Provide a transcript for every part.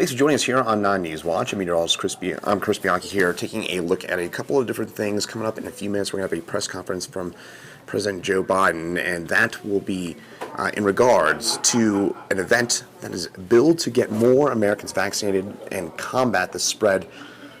Thanks for joining us here on News Watch. I'm Chris Bianchi here, taking a look at a couple of different things. Coming up in a few minutes, we're going to have a press conference from President Joe Biden, and that will be in regards to an event that is billed to get more Americans vaccinated and combat the spread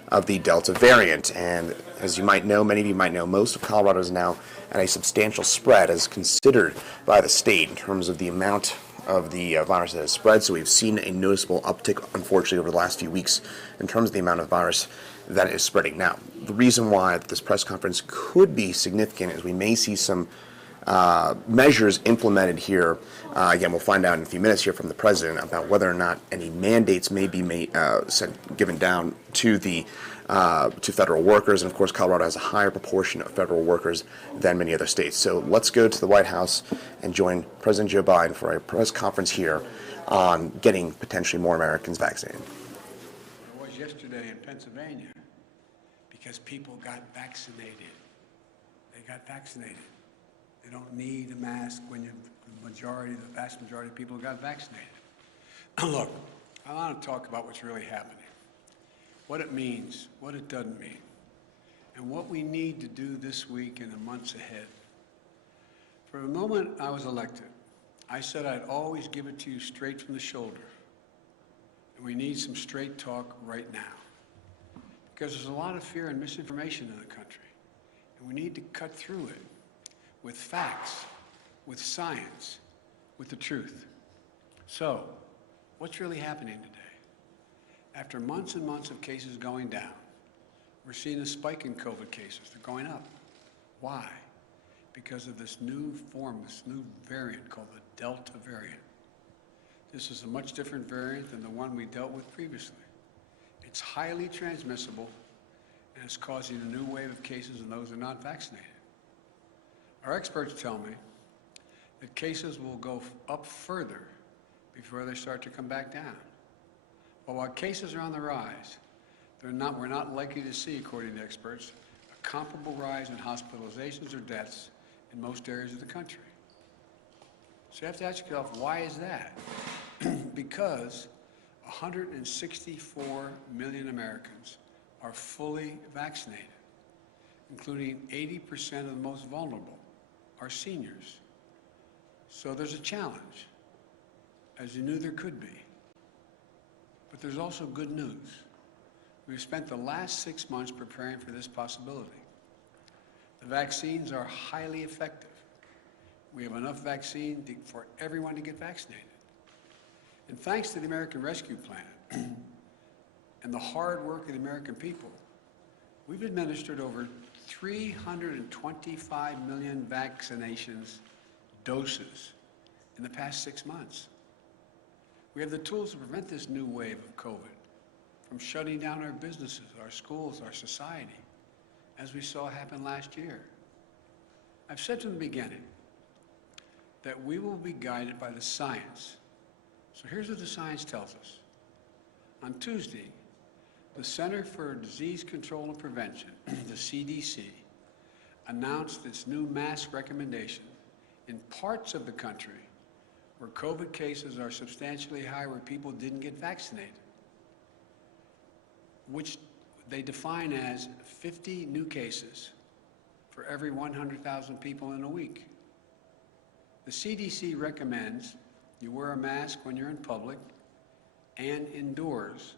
of the Delta variant. And as you might know, many of you might know, most of Colorado is now at a substantial spread as considered by the state in terms of the amount of the virus that has spread. So we've seen a noticeable uptick, unfortunately, over the last few weeks in terms of the amount of virus that is spreading. Now, the reason why this press conference could be significant is we may see some measures implemented here. Again, we'll find out in a few minutes here from the president about whether or not any mandates may be given down to the to federal workers. And of course, Colorado has a higher proportion of federal workers than many other states. So let's go to the White House and join President Joe Biden for a press conference here on getting potentially more Americans vaccinated. I was yesterday in Pennsylvania because people got vaccinated. They got vaccinated. They don't need a mask when the vast majority of people got vaccinated. Look, I want to talk about what's really happening, what it means, what it doesn't mean, and what we need to do this week and the months ahead. From the moment I was elected, I said I'd always give it to you straight from the shoulder. And we need some straight talk right now, because there's a lot of fear and misinformation in the country, and we need to cut through it with facts, with science, with the truth. So, what's really happening today? After months and months of cases going down, we're seeing a spike in COVID cases. They're going up. Why? Because of this new form, this new variant called the Delta variant. This is a much different variant than the one we dealt with previously. It's highly transmissible, and it's causing a new wave of cases in those who are not vaccinated. Our experts tell me that cases will go up further before they start to come back down. But while cases are on the rise, we're not likely to see, according to experts, a comparable rise in hospitalizations or deaths in most areas of the country. So you have to ask yourself, why is that? Because 164 million Americans are fully vaccinated, including 80% of the most vulnerable, our seniors. So there's a challenge, as you knew there could be. But there's also good news. We've spent the last 6 months preparing for this possibility. The vaccines are highly effective. We have enough vaccine for everyone to get vaccinated. And thanks to the American Rescue Plan and the hard work of the American people, we've administered over 325 million vaccinations doses in the past 6 months. We have the tools to prevent this new wave of COVID from shutting down our businesses, our schools, our society, as we saw happen last year. I've said from the beginning that we will be guided by the science. So here's what the science tells us. On Tuesday, the Center for Disease Control and Prevention, the CDC, announced its new mask recommendation in parts of the country where COVID cases are substantially high, where people didn't get vaccinated, which they define as 50 new cases for every 100,000 people in a week. The CDC recommends you wear a mask when you're in public and indoors,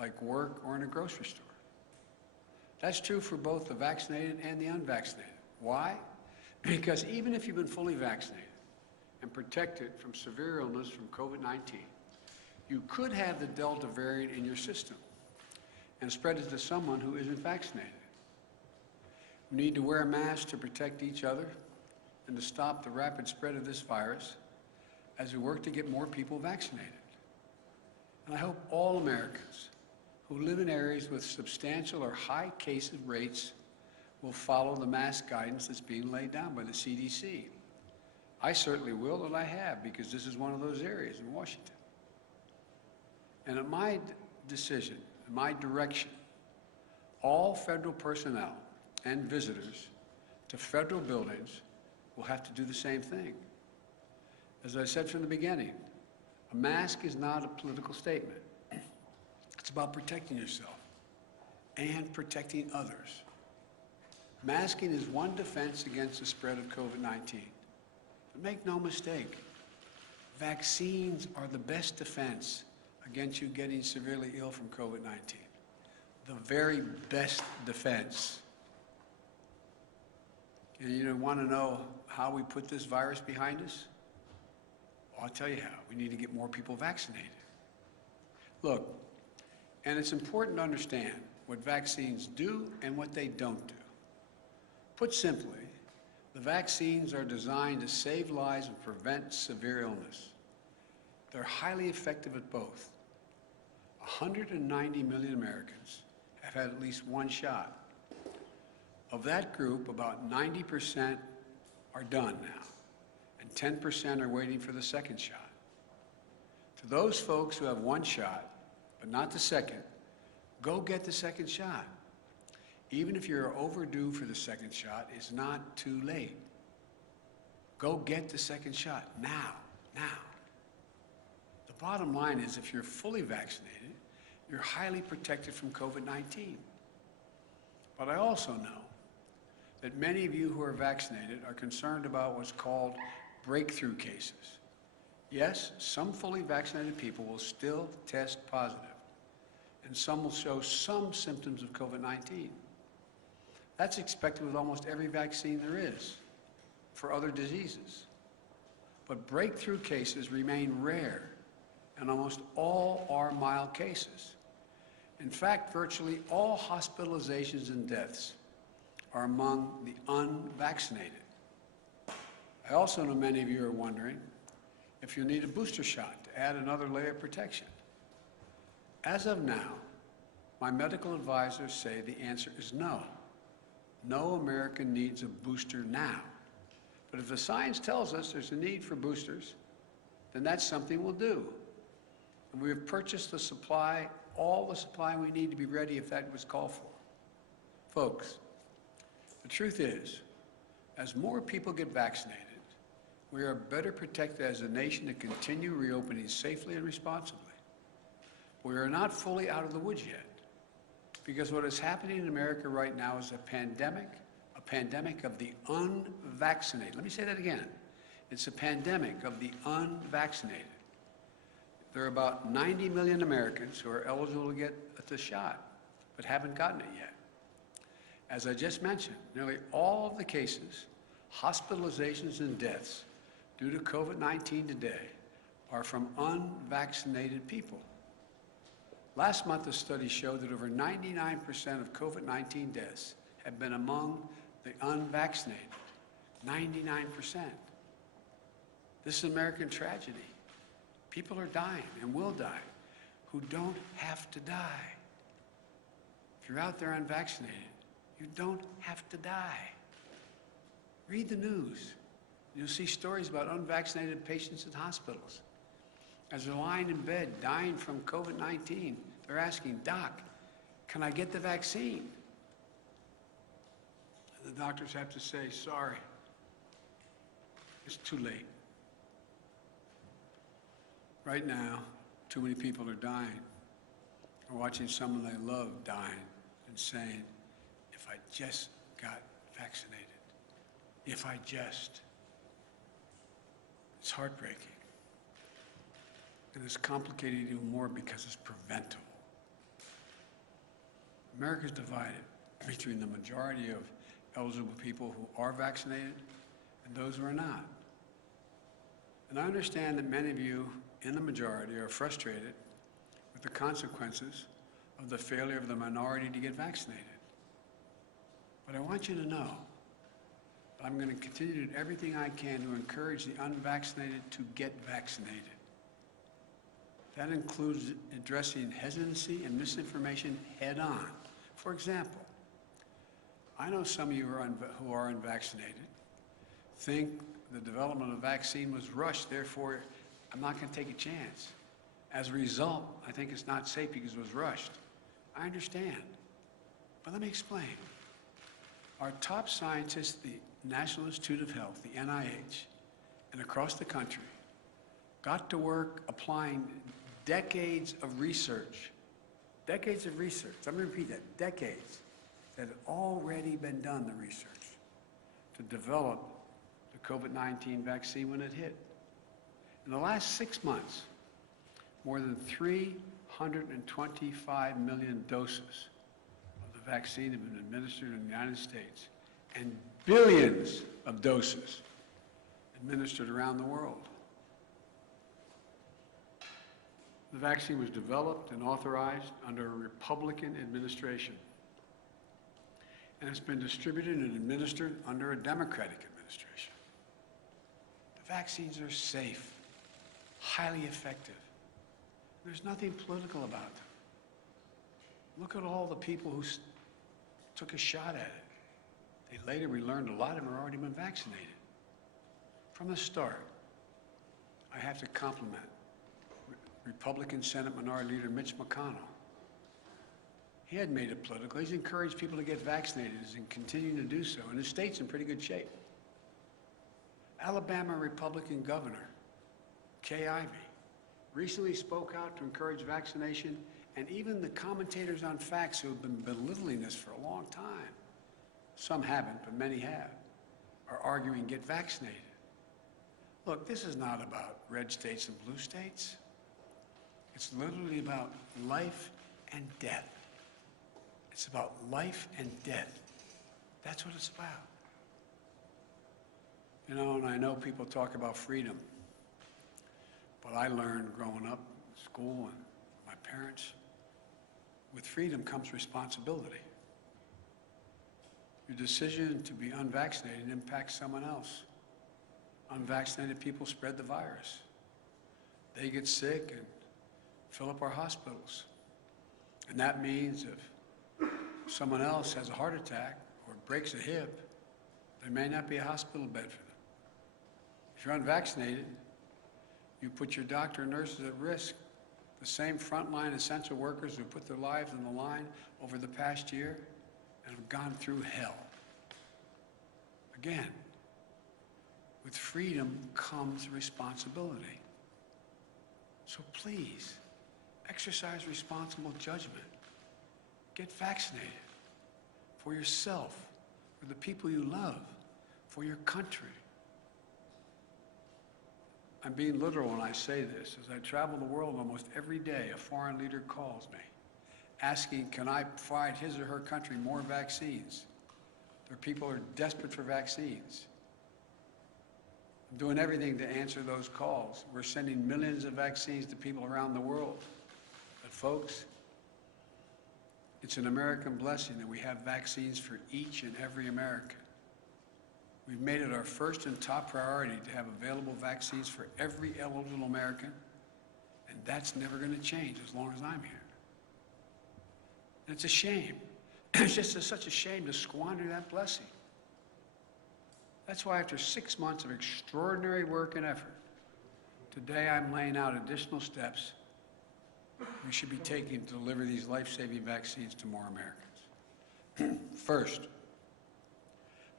like work or in a grocery store. That's true for both the vaccinated and the unvaccinated. Why? Because even if you've been fully vaccinated and protected from severe illness from COVID-19, you could have the Delta variant in your system and spread it to someone who isn't vaccinated. We need to wear a mask to protect each other and to stop the rapid spread of this virus as we work to get more people vaccinated. And I hope all Americans who live in areas with substantial or high case rates will follow the mask guidance that's being laid down by the CDC. I certainly will, and I have, because this is one of those areas in Washington. And at my decision, my direction, all federal personnel and visitors to federal buildings will have to do the same thing. As I said from the beginning, a mask is not a political statement. It's about protecting yourself and protecting others. Masking is one defense against the spread of COVID-19. But make no mistake, vaccines are the best defense against you getting severely ill from COVID-19. The very best defense. And you want to know how we put this virus behind us? Well, I'll tell you how. We need to get more people vaccinated. Look, and it's important to understand what vaccines do and what they don't do. Put simply, the vaccines are designed to save lives and prevent severe illness. They're highly effective at both. 190 million Americans have had at least one shot. Of that group, about 90% are done now, and 10% are waiting for the second shot. To those folks who have one shot, but not the second, go get the second shot. Even if you're overdue for the second shot, it's not too late. Go get the second shot now. The bottom line is if you're fully vaccinated, you're highly protected from COVID-19. But I also know that many of you who are vaccinated are concerned about what's called breakthrough cases. Yes, some fully vaccinated people will still test positive, and some will show some symptoms of COVID-19. That's expected with almost every vaccine there is for other diseases. But breakthrough cases remain rare, and almost all are mild cases. In fact, virtually all hospitalizations and deaths are among the unvaccinated. I also know many of you are wondering if you'll need a booster shot to add another layer of protection. As of now, my medical advisors say the answer is no. No American needs a booster now. But if the science tells us there's a need for boosters, then that's something we'll do. And we have purchased the supply, all the supply we need to be ready if that was called for. Folks, the truth is, as more people get vaccinated, we are better protected as a nation to continue reopening safely and responsibly. We are not fully out of the woods yet, because what is happening in America right now is a pandemic of the unvaccinated. Let me say that again. It's a pandemic of the unvaccinated. There are about 90 million Americans who are eligible to get the shot, but haven't gotten it yet. As I just mentioned, nearly all of the cases, hospitalizations, and deaths due to COVID-19 today are from unvaccinated people. Last month, a study showed that over 99% of COVID-19 deaths have been among the unvaccinated. 99%. This is an American tragedy. People are dying and will die who don't have to die. If you're out there unvaccinated, you don't have to die. Read the news. You'll see stories about unvaccinated patients in hospitals. As they're lying in bed, dying from COVID-19, they're asking, "Doc, can I get the vaccine?" And the doctors have to say, "Sorry, it's too late." Right now, too many people are dying. We're watching someone they love dying and saying, "If I just got vaccinated, if I just." It's heartbreaking. And it's complicated even more because it's preventable. America's divided between the majority of eligible people who are vaccinated and those who are not. And I understand that many of you in the majority are frustrated with the consequences of the failure of the minority to get vaccinated. But I want you to know that I'm going to continue to do everything I can to encourage the unvaccinated to get vaccinated. That includes addressing hesitancy and misinformation head on. For example, I know some of you who are unvaccinated think the development of a vaccine was rushed, therefore I'm not going to take a chance. As a result, I think it's not safe because it was rushed. I understand. But let me explain. Our top scientists, the National Institute of Health, the NIH, and across the country, got to work applying decades of research decades of research, I'm going to repeat that, decades, that had already been done, the research, to develop the COVID-19 vaccine when it hit. In the last 6 months, more than 325 million doses of the vaccine have been administered in the United States, and billions of doses administered around the world. The vaccine was developed and authorized under a Republican administration, and it's been distributed and administered under a Democratic administration. The vaccines are safe, highly effective. There's nothing political about them. Look at all the people who took a shot at it. Later, we learned a lot of them had already been vaccinated. From the start, I have to compliment Republican Senate Minority Leader Mitch McConnell. He hadn't made it political. He's encouraged people to get vaccinated and continuing to do so, and his state's in pretty good shape. Alabama Republican Governor Kay Ivey recently spoke out to encourage vaccination, and even the commentators on facts who have been belittling this for a long time, some haven't, but many have, are arguing get vaccinated. Look, this is not about red states and blue states. It's literally about life and death. It's about life and death. That's what it's about. You know, and I know people talk about freedom, but I learned growing up in school and my parents, with freedom comes responsibility. Your decision to be unvaccinated impacts someone else. Unvaccinated people spread the virus. They get sick and fill up our hospitals. And that means if someone else has a heart attack or breaks a hip, there may not be a hospital bed for them. If you're unvaccinated, you put your doctor and nurses at risk. The same frontline essential workers who put their lives on the line over the past year and have gone through hell. Again, with freedom comes responsibility. So please, exercise responsible judgment. Get vaccinated for yourself, for the people you love, for your country. I'm being literal when I say this. As I travel the world almost every day, a foreign leader calls me, asking, can I provide his or her country more vaccines? There are people who are desperate for vaccines. I'm doing everything to answer those calls. We're sending millions of vaccines to people around the world. But folks, it's an American blessing that we have vaccines for each and every American. We've made it our first and top priority to have available vaccines for every eligible American, and that's never going to change as long as I'm here. And it's a shame. It's just such a shame to squander that blessing. That's why after 6 months of extraordinary work and effort, today I'm laying out additional steps we should be taking to deliver these life-saving vaccines to more Americans. First,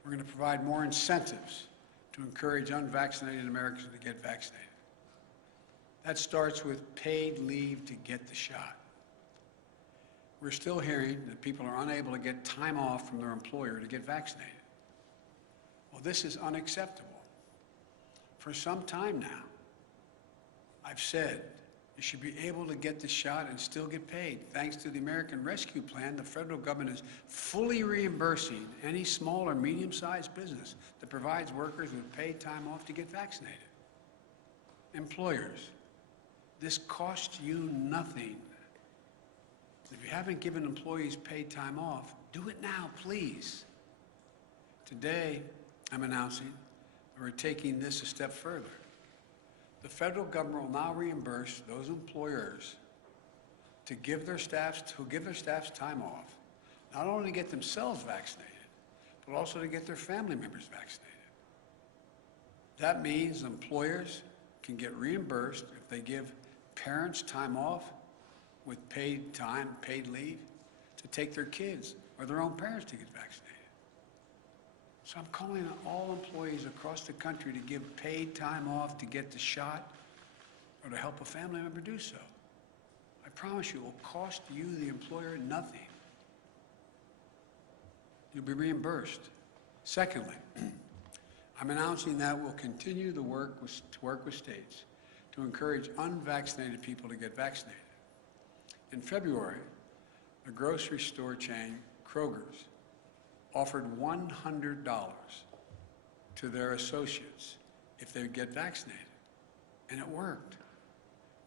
we're going to provide more incentives to encourage unvaccinated Americans to get vaccinated. That starts with paid leave to get the shot. We're still hearing that people are unable to get time off from their employer to get vaccinated. Well, this is unacceptable. For some time now, I've said you should be able to get the shot and still get paid. Thanks to the American Rescue Plan, the federal government is fully reimbursing any small or medium-sized business that provides workers with paid time off to get vaccinated. Employers, this costs you nothing. If you haven't given employees paid time off, do it now, please. Today, I'm announcing that we're taking this a step further. The federal government will now reimburse those employers to give their staffs time off, not only to get themselves vaccinated, but also to get their family members vaccinated. That means employers can get reimbursed if they give parents time off with paid time, paid leave, to take their kids or their own parents to get vaccinated. So I'm calling on all employees across the country to give paid time off to get the shot or to help a family member do so. I promise you, it will cost you, the employer, nothing. You'll be reimbursed. Secondly, I'm announcing that we'll continue to work with states to encourage unvaccinated people to get vaccinated. In February, the grocery store chain Kroger's offered $100 to their associates if they would get vaccinated, and it worked.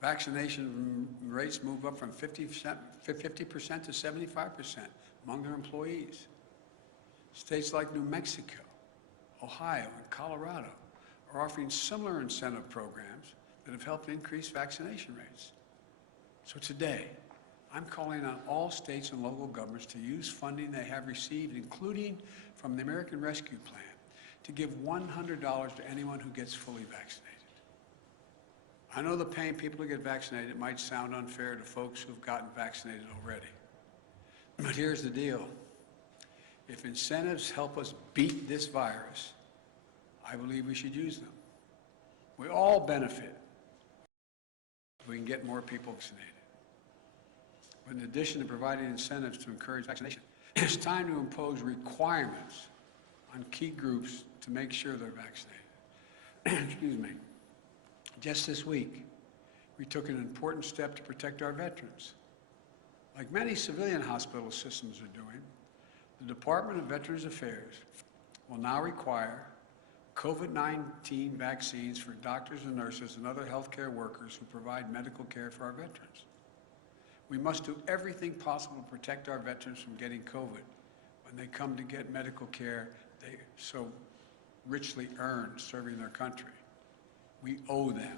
Vaccination rates moved up from 50% to 75% among their employees. States like New Mexico, Ohio, and Colorado are offering similar incentive programs that have helped increase vaccination rates. So today, I'm calling on all states and local governments to use funding they have received, including from the American Rescue Plan, to give $100 to anyone who gets fully vaccinated. I know the paying people to get vaccinated might sound unfair to folks who've gotten vaccinated already. But here's the deal. If incentives help us beat this virus, I believe we should use them. We all benefit if we can get more people vaccinated. But in addition to providing incentives to encourage vaccination, it's time to impose requirements on key groups to make sure they're vaccinated. Excuse me. Just this week, we took an important step to protect our veterans. Like many civilian hospital systems are doing, the Department of Veterans Affairs will now require COVID-19 vaccines for doctors and nurses and other healthcare workers who provide medical care for our veterans. We must do everything possible to protect our veterans from getting COVID when they come to get medical care they so richly earned serving their country. We owe them.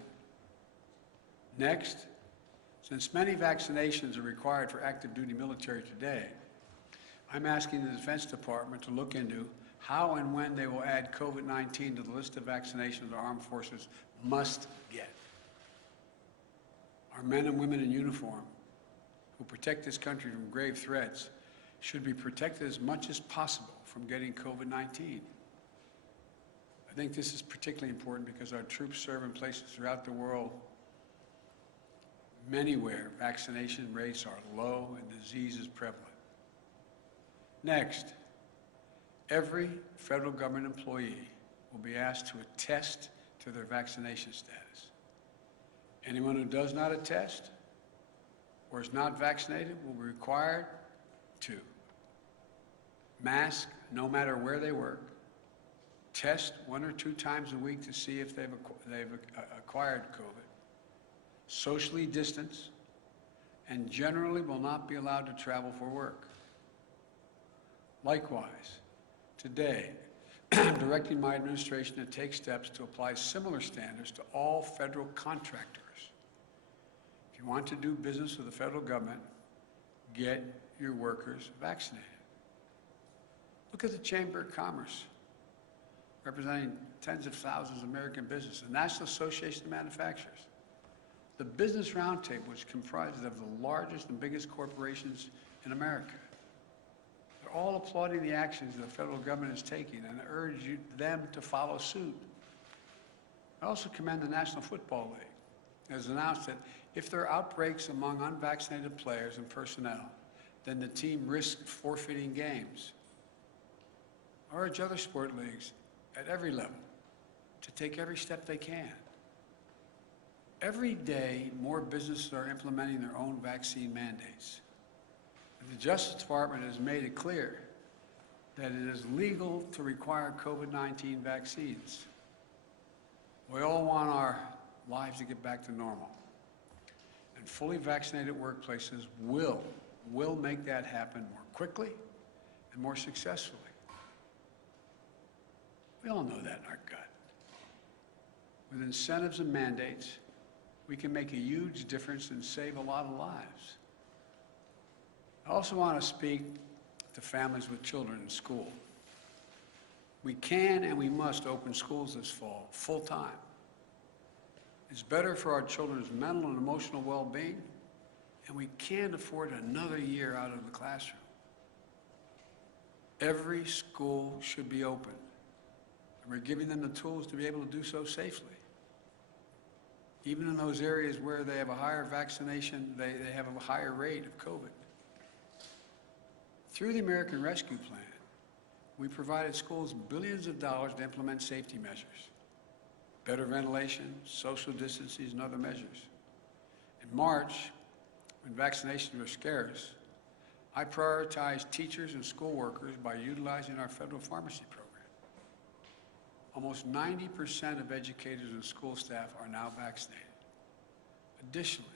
Next, since many vaccinations are required for active duty military today, I'm asking the Defense Department to look into how and when they will add COVID-19 to the list of vaccinations our armed forces must get. Our men and women in uniform who protect this country from grave threats should be protected as much as possible from getting COVID-19. I think this is particularly important because our troops serve in places throughout the world, many where vaccination rates are low and disease is prevalent. Next, every federal government employee will be asked to attest to their vaccination status. Anyone who does not attest or is not vaccinated will be required to mask no matter where they work, test 1 or 2 times a week to see if they've acquired COVID, socially distance, and generally will not be allowed to travel for work. Likewise, today, I'm directing my administration to take steps to apply similar standards to all federal contractors. If you want to do business with the federal government, get your workers vaccinated. Look at the Chamber of Commerce, representing tens of thousands of American businesses, the National Association of Manufacturers. The Business Roundtable, which comprises of the largest and biggest corporations in America. They're all applauding the actions the federal government is taking and urge them to follow suit. I also commend the National Football League. It has announced that if there are outbreaks among unvaccinated players and personnel, then the team risks forfeiting games. I urge other sport leagues at every level to take every step they can. Every day, more businesses are implementing their own vaccine mandates. And the Justice Department has made it clear that it is legal to require COVID-19 vaccines. We all want our lives to get back to normal. And fully vaccinated workplaces will make that happen more quickly and more successfully. We all know that in our gut. With incentives and mandates, we can make a huge difference and save a lot of lives. I also want to speak to families with children in school. We can and we must open schools this fall, full time. It's better for our children's mental and emotional well-being, and we can't afford another year out of the classroom. Every school should be open, and we're giving them the tools to be able to do so safely. Even in those areas where they have a higher vaccination, they have a higher rate of COVID. Through the American Rescue Plan, we provided schools billions of dollars to implement safety measures, better ventilation, social distancing, and other measures. In March, when vaccinations were scarce, I prioritized teachers and school workers by utilizing our federal pharmacy program. Almost 90% of educators and school staff are now vaccinated. Additionally,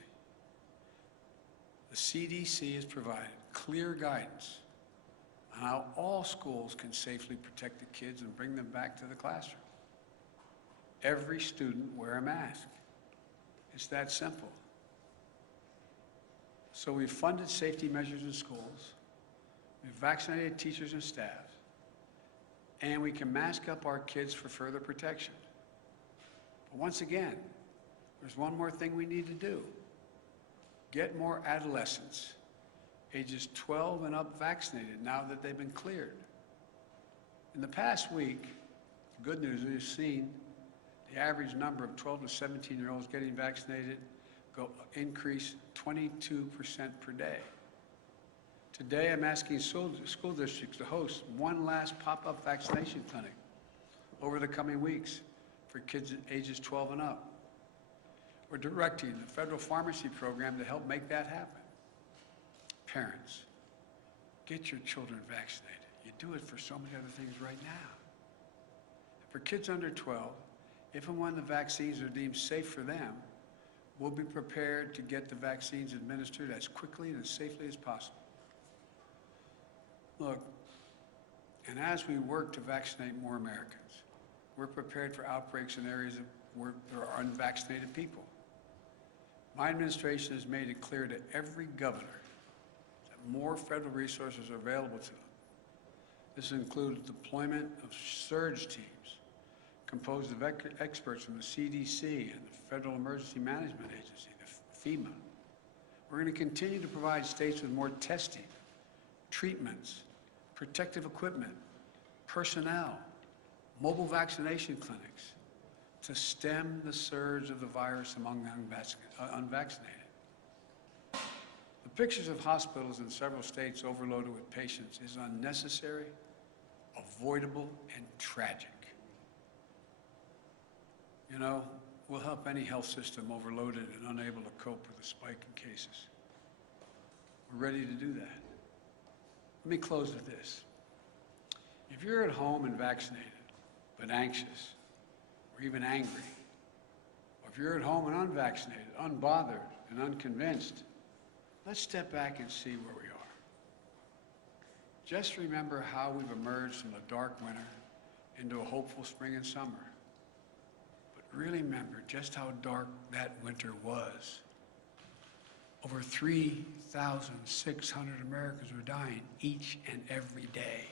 the CDC has provided clear guidance on how all schools can safely protect the kids and bring them back to the classroom. Every student wear a mask. It's that simple. So we've funded safety measures in schools, we've vaccinated teachers and staff, and we can mask up our kids for further protection. But once again, there's one more thing we need to do. Get more adolescents, ages 12 and up, vaccinated now that they've been cleared. In the past week, the good news is we've seen the average number of 12 to 17-year-olds getting vaccinated increase 22% per day. Today, I'm asking school districts to host one last pop-up vaccination clinic over the coming weeks for kids ages 12 and up. We're directing the federal pharmacy program to help make that happen. Parents, get your children vaccinated. You do it for so many other things right now. For kids under 12, if and when the vaccines are deemed safe for them, we'll be prepared to get the vaccines administered as quickly and as safely as possible. Look, and as we work to vaccinate more Americans, we're prepared for outbreaks in areas where there are unvaccinated people. My administration has made it clear to every governor that more federal resources are available to them. This includes deployment of surge teams composed of experts from the CDC and the Federal Emergency Management Agency, the FEMA. We're going to continue to provide states with more testing, treatments, protective equipment, personnel, mobile vaccination clinics to stem the surge of the virus among the unvaccinated. The pictures of hospitals in several states overloaded with patients is unnecessary, avoidable, and tragic. You know, we'll help any health system overloaded and unable to cope with the spike in cases. We're ready to do that. Let me close with this. If you're at home and vaccinated, but anxious, or even angry, or if you're at home and unvaccinated, unbothered, and unconvinced, let's step back and see where we are. Just remember how we've emerged from the dark winter into a hopeful spring and summer. Really remember just how dark that winter was. Over 3,600 Americans were dying each and every day.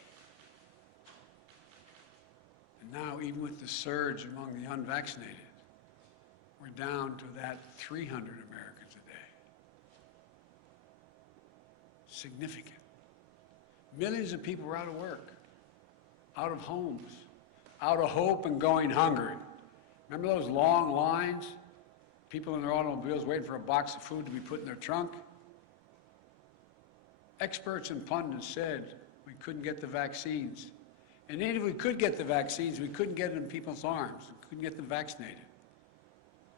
And now, even with the surge among the unvaccinated, we're down to that 300 Americans a day. Significant. Millions of people were out of work, out of homes, out of hope and going hungry. Remember those long lines? People in their automobiles waiting for a box of food to be put in their trunk? Experts and pundits said we couldn't get the vaccines. And even if we could get the vaccines, we couldn't get them in people's arms. We couldn't get them vaccinated.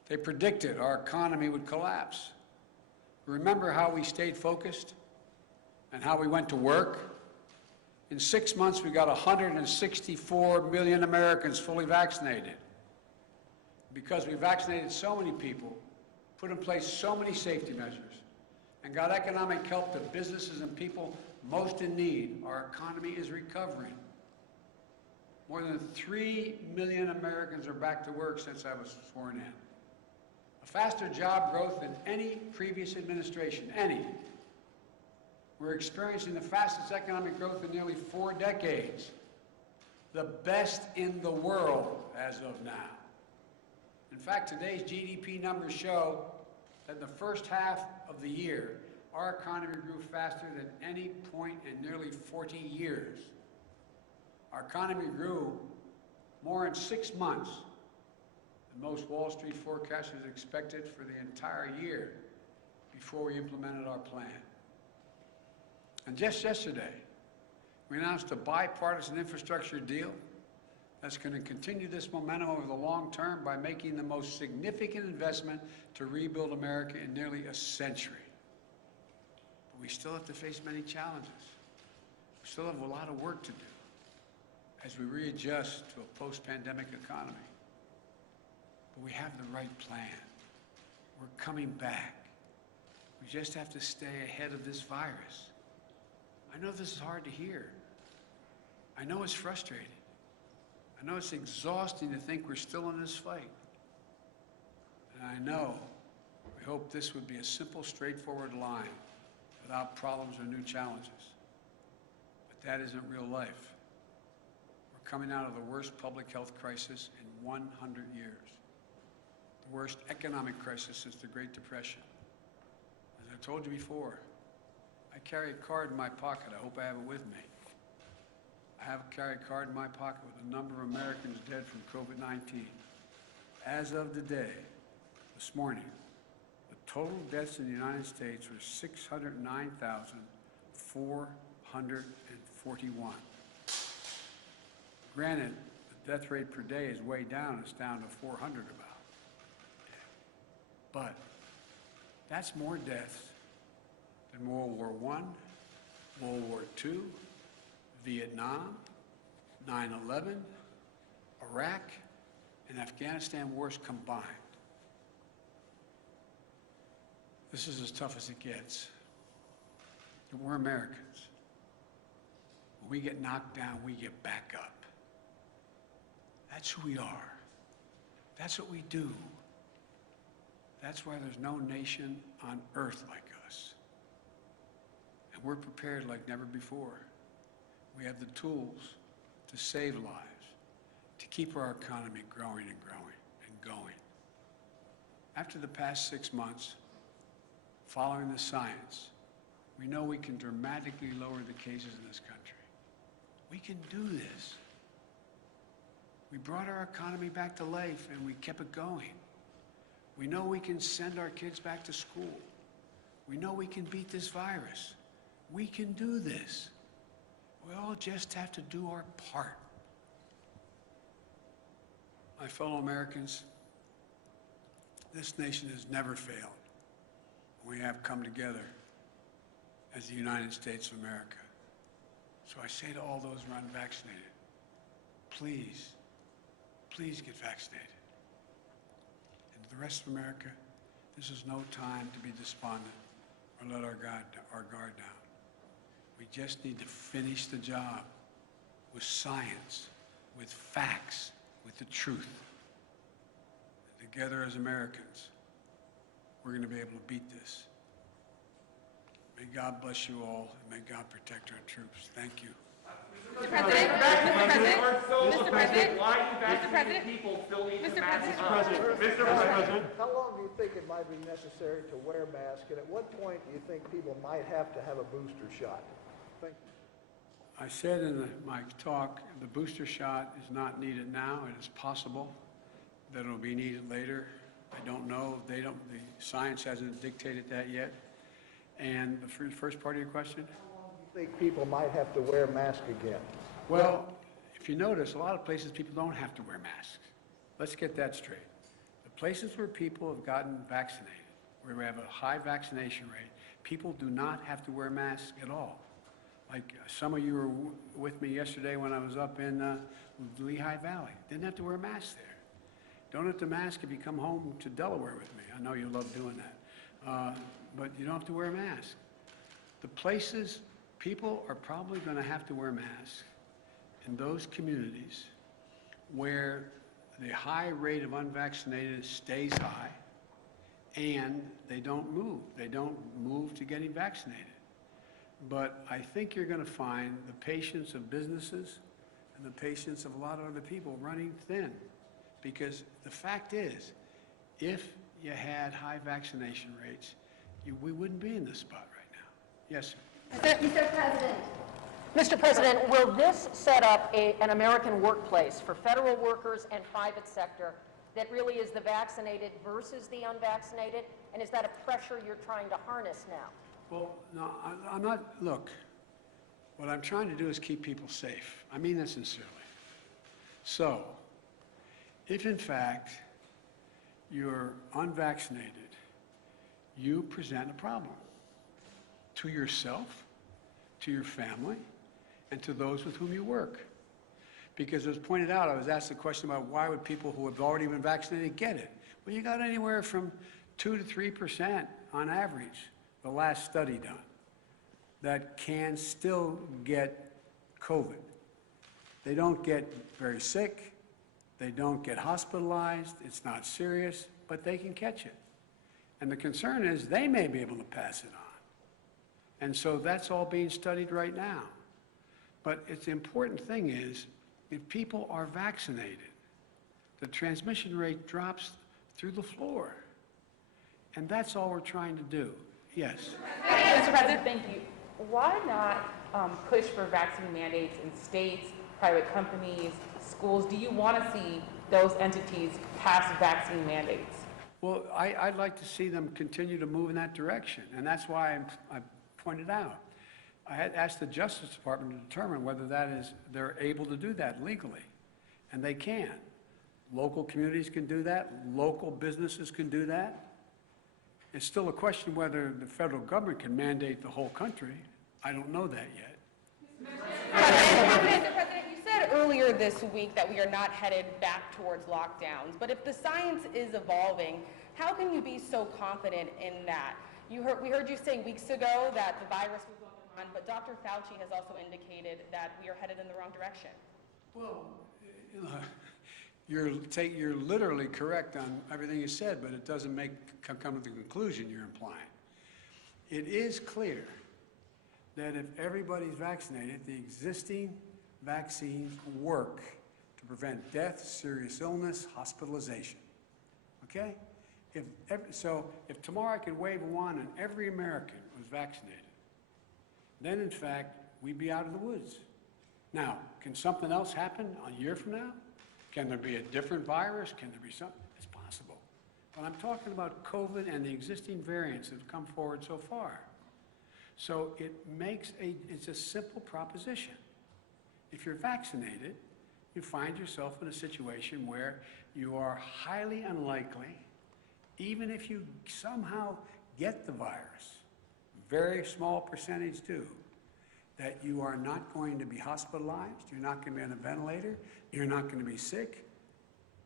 They predicted our economy would collapse. Remember how we stayed focused and how we went to work? In 6 months, we got 164 million Americans fully vaccinated. Because we vaccinated so many people, put in place so many safety measures, and got economic help to businesses and people most in need, our economy is recovering. More than 3 million Americans are back to work since I was sworn in. A faster job growth than any previous administration, any. We're experiencing the fastest economic growth in nearly 4 decades, the best in the world as of now. In fact, today's GDP numbers show that in the first half of the year, our economy grew faster than any point in nearly 40 years. Our economy grew more in 6 months than most Wall Street forecasters expected for the entire year before we implemented our plan. And just yesterday, we announced a bipartisan infrastructure deal that's going to continue this momentum over the long term by making the most significant investment to rebuild America in nearly a century. But we still have to face many challenges. We still have a lot of work to do as we readjust to a post-pandemic economy. But we have the right plan. We're coming back. We just have to stay ahead of this virus. I know this is hard to hear. I know it's frustrating. I know it's exhausting to think we're still in this fight. And I know we hope this would be a simple, straightforward line without problems or new challenges. But that isn't real life. We're coming out of the worst public health crisis in 100 years. The worst economic crisis since the Great Depression. As I told you before, I carry a card in my pocket. I hope I have it with me. I have carry a card in my pocket with the number of Americans dead from COVID-19. As of today, this morning, the total deaths in the United States were 609,441. Granted, the death rate per day is way down. It's down to 400 about. But that's more deaths than World War I, World War II, Vietnam, 9/11, Iraq, and Afghanistan wars combined. This is as tough as it gets. But we're Americans. When we get knocked down, we get back up. That's who we are. That's what we do. That's why there's no nation on earth like us. And we're prepared like never before. We have the tools to save lives, to keep our economy growing and growing and going. After the past 6 months, following the science, we know we can dramatically lower the cases in this country. We can do this. We brought our economy back to life and we kept it going. We know we can send our kids back to school. We know we can beat this virus. We can do this. We all just have to do our part. My fellow Americans, this nation has never failed. We have come together as the United States of America. So I say to all those who are unvaccinated, please, please get vaccinated. And to the rest of America, this is no time to be despondent or let our guard down. We just need to finish the job with science, with facts, with the truth. And together as Americans, we're going to be able to beat this. May God bless you all, and may God protect our troops. Thank you. Mr. President, Mr. President, why do vaccinated people still need to mask up? Mr. President. How long do you think it might be necessary to wear a mask, and at what point do you think people might have to have a booster shot? Thank you. I said in my talk, the booster shot is not needed now. It is possible that it will be needed later. I don't know. The science hasn't dictated that yet. And the first part of your question? How long do you think people might have to wear a mask again? Well, if you notice, a lot of places people don't have to wear masks. Let's get that straight. The places where people have gotten vaccinated, where we have a high vaccination rate, people do not have to wear masks at all. Like some of you were with me yesterday when I was up in Lehigh Valley. Didn't have to wear a mask there. Don't have to mask if you come home to Delaware with me. I know you love doing that. But you don't have to wear a mask. The places people are probably going to have to wear masks in those communities where the high rate of unvaccinated stays high and they don't move. They don't move to getting vaccinated. But I think you're going to find the patience of businesses and the patience of a lot of other people running thin. Because the fact is, if you had high vaccination rates, we wouldn't be in this spot right now. Yes, sir. Mr. President. Mr. President, will this set up an American workplace for federal workers and private sector that really is the vaccinated versus the unvaccinated? And is that a pressure you're trying to harness now? Well, no, I'm not, look, what I'm trying to do is keep people safe. I mean that sincerely. So, if in fact you're unvaccinated, you present a problem to yourself, to your family, and to those with whom you work. Because as pointed out, I was asked the question about why would people who have already been vaccinated get it? Well, you got anywhere from 2 to 3% on average, the last study done, that can still get COVID. They don't get very sick, they don't get hospitalized, it's not serious, but they can catch it. And the concern is they may be able to pass it on. And so that's all being studied right now. But it's the important thing is, if people are vaccinated, the transmission rate drops through the floor. And that's all we're trying to do. Yes? Mr. President, thank you. Why not push for vaccine mandates in states, private companies, schools? Do you want to see those entities pass vaccine mandates? Well, I'd like to see them continue to move in that direction, and that's why I pointed out. I had asked the Justice Department to determine whether they're able to do that legally, and they can. Local communities can do that, local businesses can do that. It's still a question whether the federal government can mandate the whole country. I don't know that yet. Mr. President, you said earlier this week that we are not headed back towards lockdowns, but if the science is evolving, how can you be so confident in that? We heard you say weeks ago that the virus was on the run, but Dr. Fauci has also indicated that we are headed in the wrong direction. Well, you're literally correct on everything you said, but it doesn't come to the conclusion you're implying. It is clear that if everybody's vaccinated, the existing vaccines work to prevent death, serious illness, hospitalization. Okay? If tomorrow I could wave a wand and every American was vaccinated, then in fact we'd be out of the woods. Now, can something else happen a year from now? Can there be a different virus? Can there be something? It's possible. But I'm talking about COVID and the existing variants that have come forward so far. So it's a simple proposition. If you're vaccinated, you find yourself in a situation where you are highly unlikely, even if you somehow get the virus, very small percentage do, that you are not going to be hospitalized, you're not going to be on a ventilator, you're not going to be sick,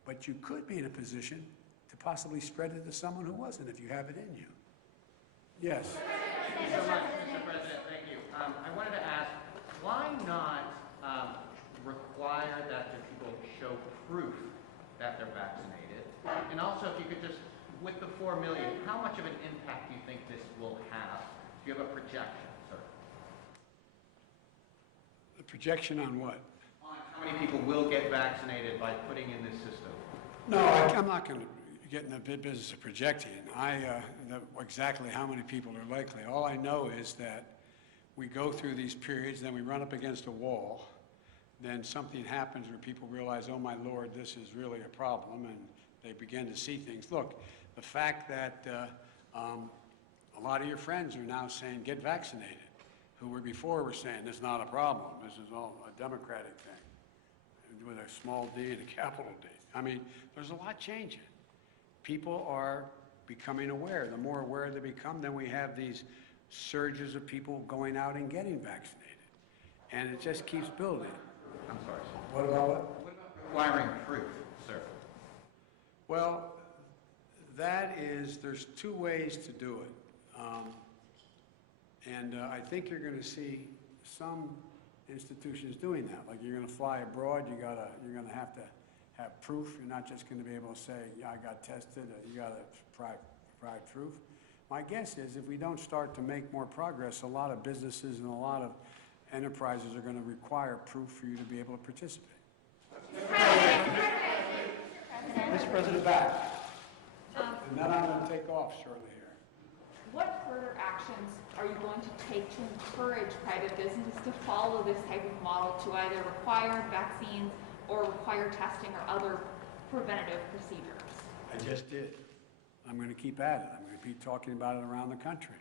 but you could be in a position to possibly spread it to someone who wasn't if you have it in you. Yes? Thank you so much, Mr. President. Thank you. I wanted to ask, why not require that the people show proof that they're vaccinated? And also, if you could just, with the 4 million, how much of an impact do you think this will have? Do you have a projection, sir? The projection on what? On how many people will get vaccinated by putting in this system? No, I'm not going to get in the business of projecting. Exactly how many people are likely. All I know is that we go through these periods, then we run up against a wall, then something happens where people realize, oh my Lord, this is really a problem, and they begin to see things. Look, the fact that a lot of your friends are now saying, get vaccinated, who were before were saying, this is not a problem, this is all a Democratic thing, with a small d and a capital D. I mean, there's a lot changing. People are becoming aware. The more aware they become, then we have these surges of people going out and getting vaccinated. And it just keeps building. I'm sorry, sir. What about what? What about requiring proof, sir? Well, there's 2 ways to do it. I think you're going to see some institutions doing that. Like you're going to fly abroad, you're going to have proof. You're not just going to be able to say, yeah, I got tested. You got to provide proof. My guess is if we don't start to make more progress, a lot of businesses and a lot of enterprises are going to require proof for you to be able to participate. Mr. President, back. And then I'm going to take off shortly here. What further actions are you going to take to encourage private businesses to follow this type of model to either require vaccines or require testing or other preventative procedures? I just did. I'm going to keep at it. I'm going to be talking about it around the country.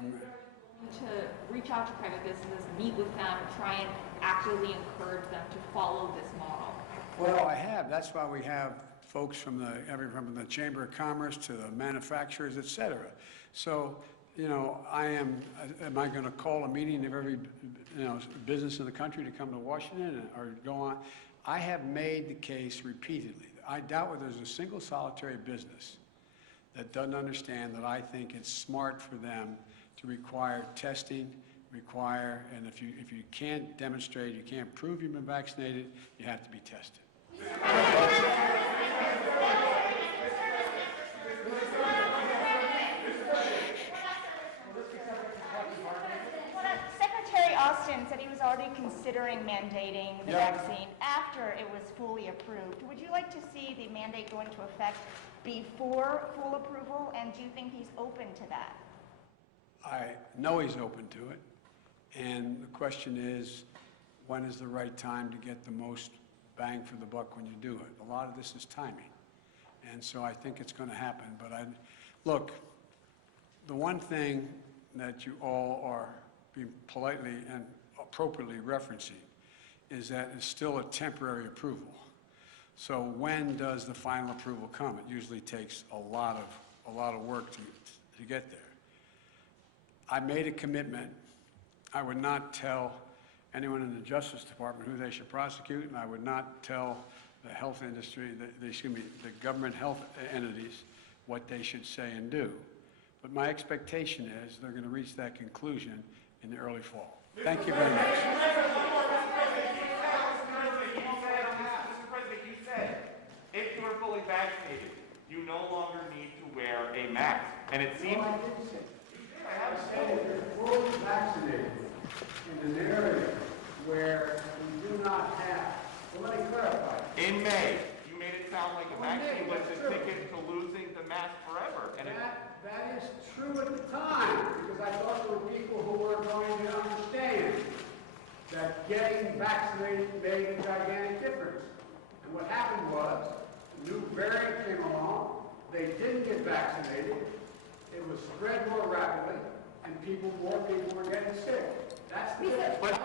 To reach out to private businesses, meet with them, try and actively encourage them to follow this model? Well, I have. That's why we have folks from from the Chamber of Commerce to the manufacturers, et cetera. So, you know, am I going to call a meeting of every, business in the country to come to Washington or go on? I have made the case repeatedly. I doubt whether there's a single solitary business that doesn't understand that I think it's smart for them to require testing, and if you can't demonstrate, you can't prove you've been vaccinated, you have to be tested. Secretary Austin said he was already considering mandating the Yeah. vaccine after it was fully approved. Would you like to see the mandate go into effect before full approval, and do you think he's open to that? I know he's open to it, and the question is, when is the right time to get the most bang for the buck when you do it? A lot of this is timing, and so I think it's going to happen. But look, the one thing that you all are being politely and appropriately referencing is that it's still a temporary approval. So when does the final approval come? It usually takes a lot of work to get there. I made a commitment. I would not tell anyone in the Justice Department who they should prosecute, and I would not tell the health industry, the government health entities, what they should say and do. But my expectation is they're going to reach that conclusion in the early fall. Thank you very much. Mr. President, you said if you are fully vaccinated, you no longer need to wear a mask. And it seems... I said if you're fully vaccinated in an area where we do not have, well, let me clarify. In May, you made it sound like a vaccine was the ticket to losing the mask forever. And That is true at the time, because I thought there were people who were going to understand that getting vaccinated made a gigantic difference. And what happened was, a new variant came along, they didn't get vaccinated, it was spread more rapidly, and more people were getting sick. That's the difference.